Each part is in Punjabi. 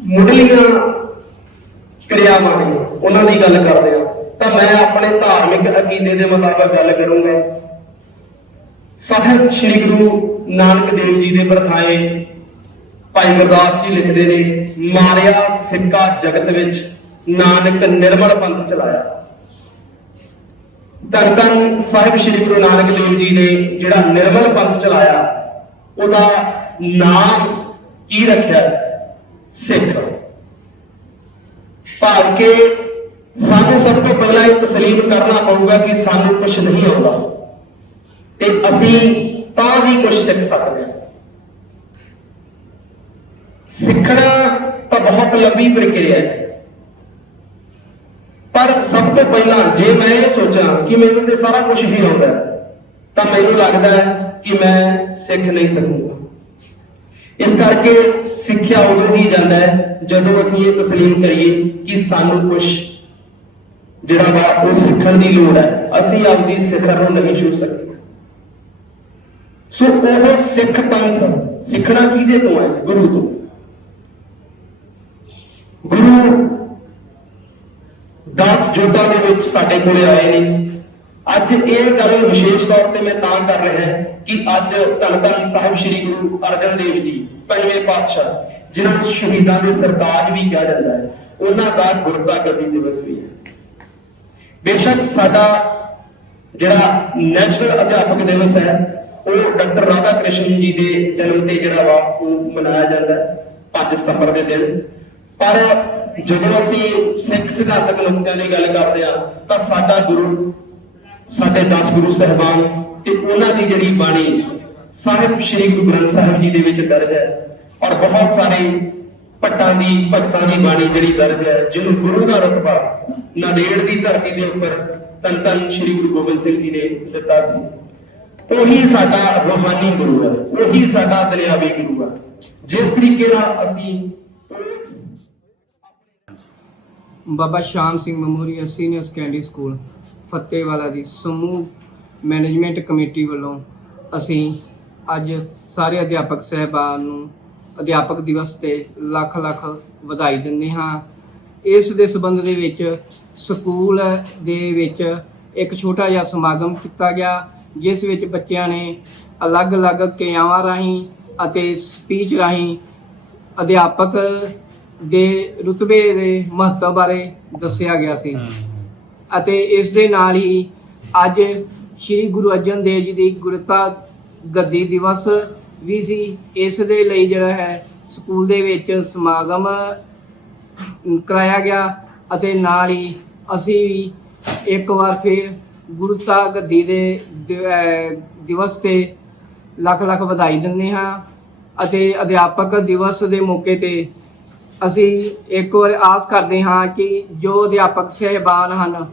ਮੁੱਢਲੀਆਂ ਕਿਰਿਆਵਾਂ ਨੇ, ਉਹਨਾਂ ਦੀ ਗੱਲ ਕਰਦੇ ਹਾਂ ਤਾਂ ਮੈਂ ਆਪਣੇ ਧਾਰਮਿਕ ਅਕੀਦੇ ਦੇ ਮੁਤਾਬਕ ਗੱਲ ਕਰੂੰਗਾ। ਸਾਹਿਬ ਸ੍ਰੀ ਗੁਰੂ ਨਾਨਕ ਦੇਵ ਜੀ ਦੇ ਵਰਤਾਏ ਭਾਈ ਗੁਰਦਾਸ ਜੀ ਲਿਖਦੇ ਨੇ, ਮਾਰਿਆ ਸਿੱਕਾ ਜਗਤ ਵਿੱਚ ਨਾਨਕ ਨਿਰਮਲ ਪੰਥ ਚਲਾਇਆ। ਧੰਨ ਧੰਨ ਸਾਹਿਬ ਸ੍ਰੀ ਗੁਰੂ ਨਾਨਕ ਦੇਵ ਜੀ ਨੇ ਜਿਹੜਾ ਨਿਰਮਲ ਪੰਥ ਚਲਾਇਆ, ਉਹਦਾ ਨਾਮ ਕੀ ਰੱਖਿਆ? ਸਿੱਖ। ਭਾਵ ਕੇ ਸਾਨੂੰ ਸਭ ਤੋਂ ਪਹਿਲਾਂ ਇਹ ਤਸਲੀਮ ਕਰਨਾ ਪਊਗਾ ਕਿ ਸਾਨੂੰ ਕੁਝ ਨਹੀਂ ਆਉਂਦਾ। ਤੇ ਅਸੀਂ ਤਾਂ ਹੀ ਕੁਝ ਸਿੱਖ ਸਕਦੇ ਹਾਂ। ਸਿੱਖਣਾ ਤਾਂ ਬਹੁਤ ਲੰਬੀ ਪ੍ਰਕਿਰਿਆ ਹੈ। ਪਰ ਸਭ ਤੋਂ ਪਹਿਲਾਂ ਜੇ ਮੈਂ ਇਹ ਸੋਚਾਂ ਕਿ ਮੈਨੂੰ ਤੇ ਸਾਰਾ ਕੁਝ ਹੀ ਆਉਂਦਾ, ਤਾਂ ਮੈਨੂੰ ਲੱਗਦਾ ਹੈ ਕਿ ਮੈਂ ਸਿੱਖ ਨਹੀਂ ਸਕੂੰਗਾ। ਇਸ ਕਰਕੇ ਸਿੱਖਿਆ ਉਦੋਂ ਹੀ ਜਾਂਦਾ ਹੈ। ਜਦੋਂ ਅਸੀਂ ਇਹ ਤਸਲੀਮ ਕਰੀਏ ਕਿ ਸਾਨੂੰ ਕੁਝ ਜਿਹੜਾ ਵਾ ਉਹ ਸਿੱਖਣ ਦੀ ਲੋੜ ਹੈ, ਅਸੀਂ ਆਪਣੀ ਸਿਖਰ ਨੂੰ ਨਹੀਂ ਛੂ ਸਕਦੇ। ਸੋ ਉਹ ਸਿੱਖ ਪੰਥ, ਸਿੱਖਣਾ ਕਿਹਦੇ ਤੋਂ ਹੈ? ਗੁਰੂ ਤੋਂ। ਗੁਰੂ 10 ਜੋਤਾਂ ਦੇ ਵਿੱਚ ਸਾਡੇ ਕੋਲੇ ਆਏ ਨੇ। ਅੱਜ ਇਹ ਗੱਲ ਵਿਸ਼ੇਸ਼ ਤੌਰ ਤੇ ਮੈਂ ਤਾਂ ਕਰ ਰਿਹਾ ਕਿ ਅੱਜ ਧੰਨ ਧੰਨ ਸਾਹਿਬ ਸ੍ਰੀ ਗੁਰੂ ਅਰਜਨ ਦੇਵ ਜੀ, ਪੰਜਵੇਂ ਪਾਤਸ਼ਾਹ, ਜਿਨ੍ਹਾਂ ਨੂੰ ਸ਼ਹੀਦਾਂ ਦੇ ਸਰਤਾਜ ਵੀ ਕਿਹਾ ਜਾਂਦਾ ਹੈ, ਉਹਨਾਂ ਦਾ ਗੁਰਤਾ ਗੱਦੀ ਦਿਵਸ ਵੀ ਹੈ। ਬੇਸ਼ੱਕ ਸਾਡਾ ਜਿਹੜਾ ਨੈਸ਼ਨਲ ਅਧਿਆਪਕ ਦਿਵਸ ਹੈ, ਉਹ ਡਾਕਟਰ ਰਾਧਾ ਕ੍ਰਿਸ਼ਨ ਜੀ ਦੇ ਜਨਮ ਤੇ ਜਿਹੜਾ ਵਾ, ਉਹ ਮਨਾਇਆ ਜਾਂਦਾ ਹੈ 5 ਸਤੰਬਰ ਦੇ ਦਿਨ। ਪਰ ਜਦੋਂ ਅਸੀਂ ਸਿੱਖ ਸਿਧਾਂਤਕ ਲੋਕਾਂ ਦੀ ਗੱਲ ਕਰਦੇ ਹਾਂ, ਤਾਂ ਸਾਡਾ ਗੁਰੂ ਸਾਡੇ 10 ਗੁਰੂ ਸਹਿਬਾਨ ਤੇ ਉਹਨਾਂ ਦੀ ਜਿਹੜੀ ਬਾਣੀ ਸਾਹਿਬ ਸ੍ਰੀ ਗੁਰੂ ਗ੍ਰੰਥ ਸਾਹਿਬ ਜੀ ਦੇ ਵਿੱਚ ਦਰਜ ਹੈ ਔਰ ਬਹੁਤ ਸਾਰੇ ਭੱਟਾਂ ਦੀ, ਭਗਤਾਂ ਦੀ ਬਾਣੀ ਜਿਹੜੀ ਦਰਜ ਹੈ, ਜਿਹਨੂੰ ਗੁਰੂ ਦਾ ਰਤਬਾ ਨਾਂਦੇੜ ਦੀ ਧਰਤੀ ਦੇ ਉੱਪਰ ਤਨ ਤਨ ਸ੍ਰੀ ਗੁਰੂ ਗੋਬਿੰਦ ਸਿੰਘ ਜੀ ਨੇ ਦਿੱਤਾ ਸੀ। ਉਹੀ ਸਾਡਾ ਰੂਹਾਨੀ ਗੁਰੂ ਹੈ, ਉਹੀ ਸਾਡਾ ਦਰਿਆਵੀ ਗੁਰੂ ਹੈ। ਜਿਸ ਤਰੀਕੇ ਨਾਲ ਅਸੀਂ Baba Sham Singh memorial senior secondary school Fatehwala ਦੀ ਸਮੂਹ ਮੈਨੇਜਮੈਂਟ ਕਮੇਟੀ ਵੱਲੋਂ ਅਸੀਂ ਅੱਜ ਸਾਰੇ ਅਧਿਆਪਕ ਸਹਿਬਾਨ ਨੂੰ ਅਧਿਆਪਕ ਦਿਵਸ ਤੇ ਲੱਖ ਲੱਖ ਵਧਾਈ ਦਿੰਦੇ ਹਾਂ। ਇਸ ਦੇ ਸਬੰਧ ਦੇ ਵਿੱਚ ਸਕੂਲ ਦੇ ਵਿੱਚ ਇੱਕ ਛੋਟਾ ਜਿਹਾ ਸਮਾਗਮ ਕੀਤਾ ਗਿਆ, ਜਿਸ ਵਿੱਚ ਬੱਚਿਆਂ ਨੇ ਅਲੱਗ-ਅਲੱਗ ਕਿਰਿਆਵਾਂ ਰਾਹੀਂ ਅਤੇ ਸਪੀਚ ਰਾਹੀਂ ਅਧਿਆਪਕ ਦੇ ਰੁਤਬੇ ਦੇ ਮਹੱਤਵ ਬਾਰੇ ਦੱਸਿਆ ਗਿਆ ਸੀ। ਅਤੇ ਇਸ ਦੇ ਨਾਲ ਹੀ ਅੱਜ ਸ੍ਰੀ ਗੁਰੂ ਅਰਜਨ ਦੇਵ ਜੀ ਦੀ ਗੁਰਤਾ ਗੱਦੀ ਦਿਵਸ ਵੀ ਸੀ। ਇਸ ਦੇ ਲਈ ਜਿਹੜਾ ਹੈ, ਸਕੂਲ ਦੇ ਵਿੱਚ ਸਮਾਗਮ ਕਰਾਇਆ ਗਿਆ ਅਤੇ ਨਾਲ ਹੀ ਅਸੀਂ ਵੀ ਇੱਕ ਵਾਰ ਫਿਰ ਗੁਰਤਾ ਗੱਦੀ ਦੇ ਦਿਵਸ ਤੇ ਲੱਖ ਲੱਖ ਵਧਾਈ ਦਿੰਦੇ ਹਾਂ ਅਤੇ ਅਧਿਆਪਕ ਦਿਵਸ ਦੇ ਮੌਕੇ ਤੇ ਅਸੀਂ ਇੱਕ ਵਾਰ ਆਸ ਕਰਦੇ ਹਾਂ ਕਿ ਜੋ ਅਧਿਆਪਕ ਸਹਿਬਾਨ ਹਨ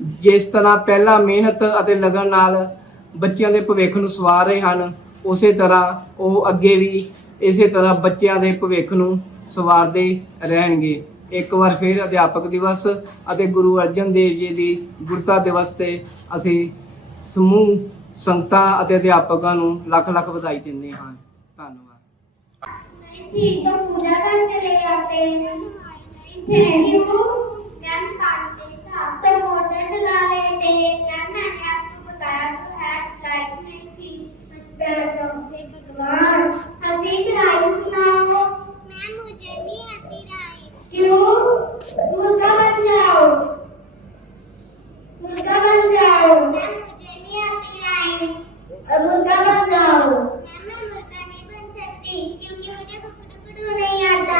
ਜਿਸ ਤਰ੍ਹਾਂ ਪਹਿਲਾਂ ਮਿਹਨਤ ਅਤੇ ਲਗਨ ਨਾਲ ਬੱਚਿਆਂ ਦੇ ਭਵਿੱਖ ਨੂੰ ਸਵਾਰ ਰਹੇ ਹਨ, ਉਸੇ ਤਰ੍ਹਾਂ ਉਹ ਅੱਗੇ ਵੀ ਇਸੇ ਤਰ੍ਹਾਂ ਬੱਚਿਆਂ ਦੇ ਭਵਿੱਖ ਨੂੰ ਸਵਾਰਦੇ ਰਹਿਣਗੇ। ਇੱਕ ਵਾਰ ਫਿਰ ਅਧਿਆਪਕ ਦਿਵਸ ਅਤੇ ਗੁਰੂ ਅਰਜਨ ਦੇਵ ਜੀ ਦੀ ਗੁਰਤਾ ਦਿਵਸ ਤੇ ਅਸੀਂ ਸਮੂਹ ਸੰਗਤਾਂ ਅਤੇ ਅਧਿਆਪਕਾਂ ਨੂੰ ਲੱਖ ਲੱਖ ਵਧਾਈ ਦਿੰਦੇ ਹਾਂ। ਧੰਨਵਾਦ। सकती क्योंकि मुझे कुकड़ू कुकड़ू नहीं आता